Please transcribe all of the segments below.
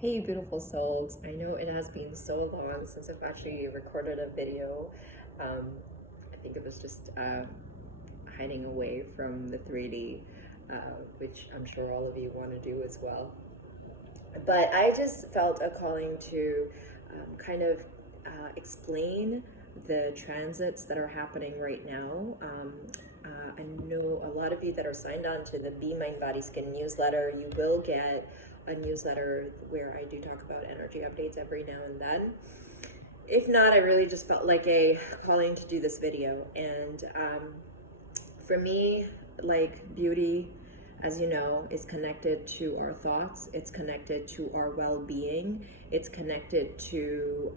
Hey, you beautiful souls. I know it has been so long since I've actually recorded a video. Um, I think it was just hiding away from the 3D, which I'm sure all of you want to do as well. But I just felt a calling to kind of explain the transits that are happening right now. I know a lot of you that are signed on to the Be Mind Body Skin newsletter, you will get a newsletter where I do talk about energy updates every now and then. If not, I really just felt like a calling to do this video. And for me, like beauty, as you know, is connected to our thoughts. It's connected to our well-being. It's connected to,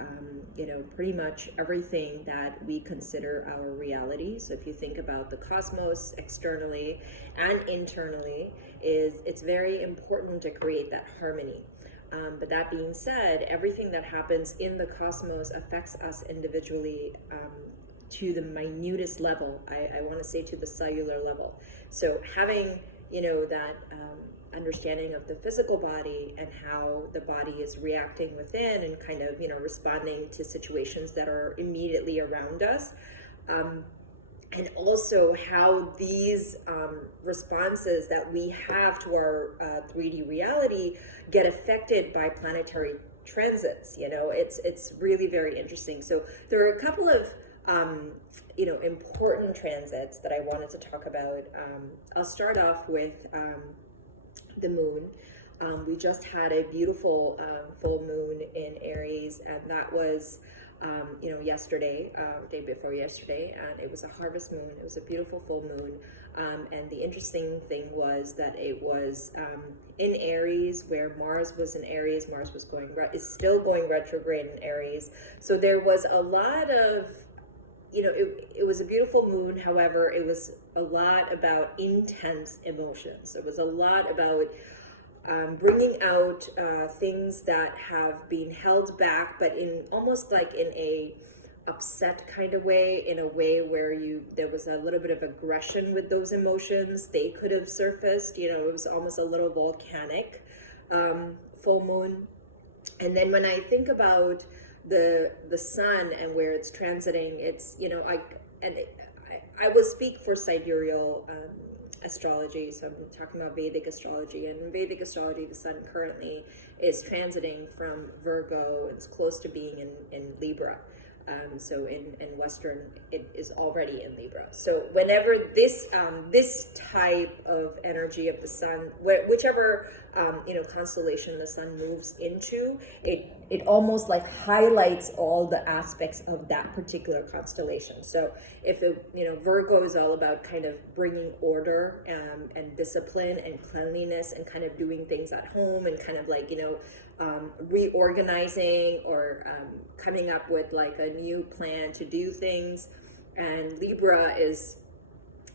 pretty much everything that we consider our reality. So if you think about the cosmos externally and internally, it's very important to create that harmony. But that being said, everything that happens in the cosmos affects us individually to the minutest level. I want to say to the cellular level. So having that understanding of the physical body and how the body is reacting within and kind of, responding to situations that are immediately around us. And also how these responses that we have to our 3D reality get affected by planetary transits. It's really very interesting. So there are a couple of important transits that I wanted to talk about. I'll start off with the moon. We just had a beautiful full moon in Aries, and that was, yesterday, day before yesterday, and it was a harvest moon. It was a beautiful full moon. And the interesting thing was that it was in Aries, where Mars was in Aries. Mars was is still going retrograde in Aries. So there was a lot of it was a beautiful moon. However, it was a lot about intense emotions. It was a lot about bringing out things that have been held back, but in almost like in a upset kind of way, in a way where there was a little bit of aggression with those emotions. They could have surfaced. It was almost a little volcanic full moon. And then when I think about the sun and where it's transiting, it's I will speak for sidereal astrology, so I'm talking about Vedic astrology. And in Vedic astrology, the sun currently is transiting from Virgo. It's close to being in Libra. So in Western, it is already in Libra. So whenever this type of energy of the sun, whichever constellation the sun moves into, it almost like highlights all the aspects of that particular constellation. So if Virgo is all about kind of bringing order and discipline and cleanliness and kind of doing things at home and kind of like reorganizing or coming up with like a new plan to do things. And Libra is,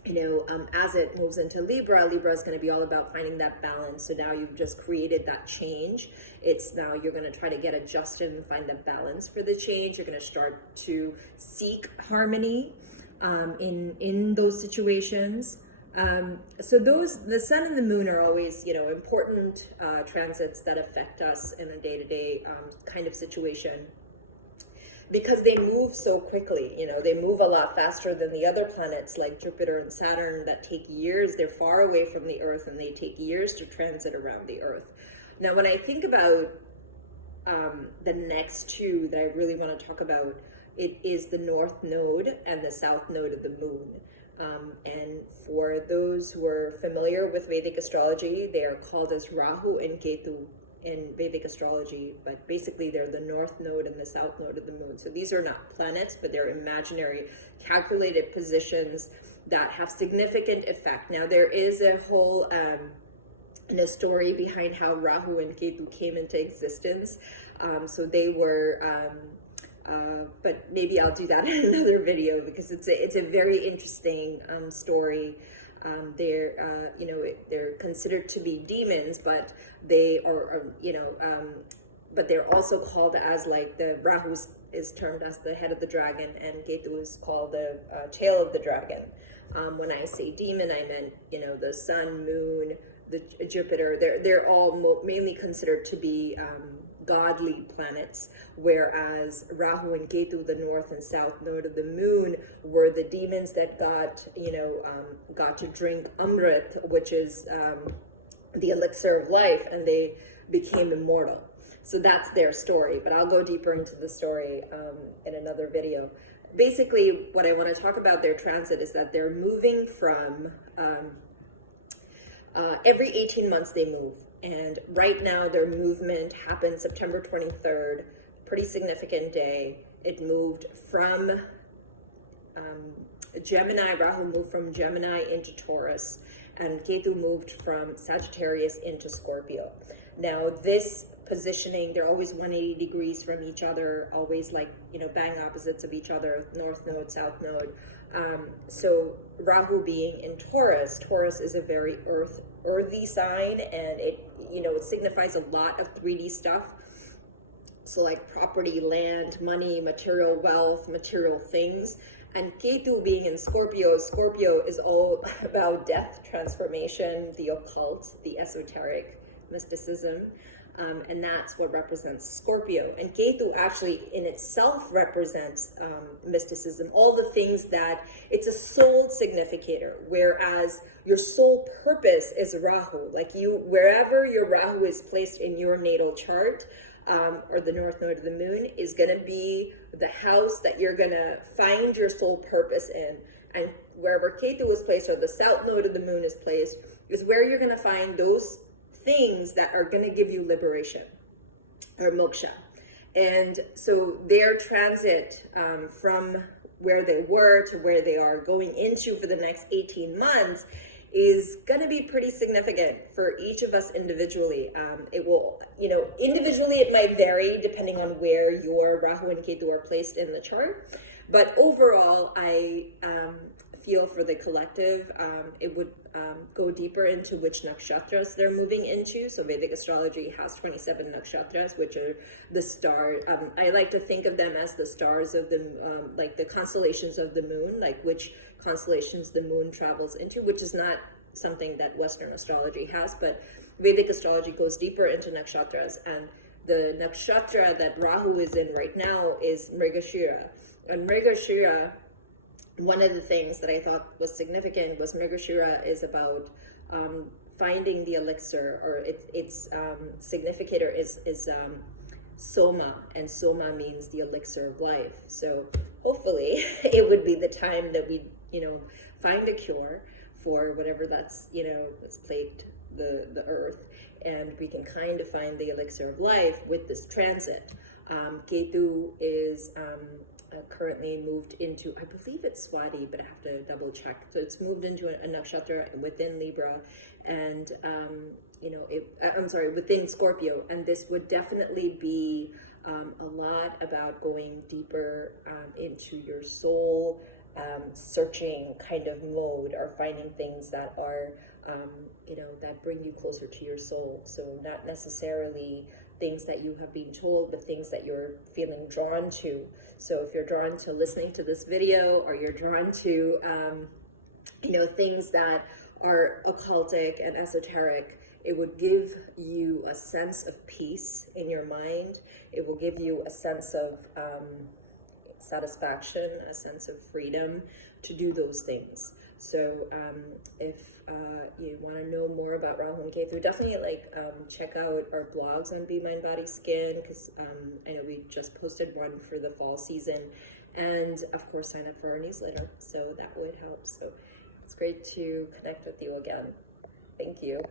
as it moves into Libra is going to be all about finding that balance. So now you've just created that change. It's now you're going to try to get adjusted and find the balance for the change. You're going to start to seek harmony in those situations. So the sun and the moon are always, important transits that affect us in a day-to-day kind of situation, because they move so quickly. They move a lot faster than the other planets like Jupiter and Saturn that take years. They're far away from the Earth and they take years to transit around the Earth. Now, when I think about the next two that I really want to talk about, it is the North Node and the South Node of the Moon. And for those who are familiar with Vedic astrology, they are called as Rahu and Ketu in Vedic astrology, but basically they're the North Node and the South Node of the Moon. So these are not planets, but they're imaginary, calculated positions that have significant effect. Now, there is a whole story behind how Rahu and Ketu came into existence. So they were... but maybe I'll do that in another video, because it's a very interesting story. They're considered to be demons, but they are but they're also called as, like, the Rahu is termed as the head of the dragon, and Ketu is called the tail of the dragon. When I say demon, I meant the sun, moon, the Jupiter, they're all mainly considered to be godly planets, whereas Rahu and Ketu, the north and south node of the moon, were the demons that got to drink Amrit, which is the elixir of life, and they became immortal. So that's their story, but I'll go deeper into the story in another video. Basically, what I want to talk about their transit is that they're moving from every 18 months they move. And right now their movement happened September 23rd, pretty significant day. It moved from Gemini. Rahu moved from Gemini into Taurus, and Ketu moved from Sagittarius into Scorpio. Now this positioning, they're always 180 degrees from each other, always like, bang opposites of each other, north node, south node. So Rahu being in Taurus, Taurus is a very earthy sign, and it signifies a lot of 3D stuff. So like property, land, money, material wealth, material things. And Ketu being in Scorpio, Scorpio is all about death, transformation, the occult, the esoteric, mysticism. And that's what represents Scorpio. And Ketu actually in itself represents mysticism, all the things that it's a soul significator, whereas your soul purpose is Rahu. Like wherever your Rahu is placed in your natal chart, or the north node of the moon, is going to be the house that you're going to find your soul purpose in. And wherever Ketu is placed, or the south node of the moon is placed, is where you're going to find those things that are going to give you liberation or moksha. And so their transit from where they were to where they are going into for the next 18 months is going to be pretty significant for each of us individually. It will, individually it might vary depending on where your Rahu and Ketu are placed in the chart. But overall, I feel for the collective, it would go deeper into which nakshatras they're moving into. So Vedic astrology has 27 nakshatras, which are the star. I like to think of them as the stars of the, like the constellations of the moon, like which constellations the moon travels into, which is not something that Western astrology has, but Vedic astrology goes deeper into nakshatras. And the nakshatra that Rahu is in right now is Mrigashira. And Mrigashira, one of the things that I thought was significant was Mrigashira is about finding the elixir, or its significator is Soma, and Soma means the elixir of life. So hopefully it would be the time that we, find a cure for whatever that's plagued the earth, and we can kind of find the elixir of life with this transit. Ketu is currently moved into, I believe it's Swati, but I have to double check. So it's moved into a nakshatra within Libra, and within Scorpio. And this would definitely be a lot about going deeper into your soul, searching kind of mode, or finding things that are, that bring you closer to your soul. So not necessarily things that you have been told, but things that you're feeling drawn to. So if you're drawn to listening to this video, or you're drawn to, things that are occultic and esoteric, it would give you a sense of peace in your mind. It will give you a sense of satisfaction, a sense of freedom to do those things. So if you want to know more about Rahu and Ketu, definitely check out our blogs on Be Mind Body Skin, because I know we just posted one for the fall season, and of course sign up for our newsletter, so that would help. So it's great to connect with you again. Thank you.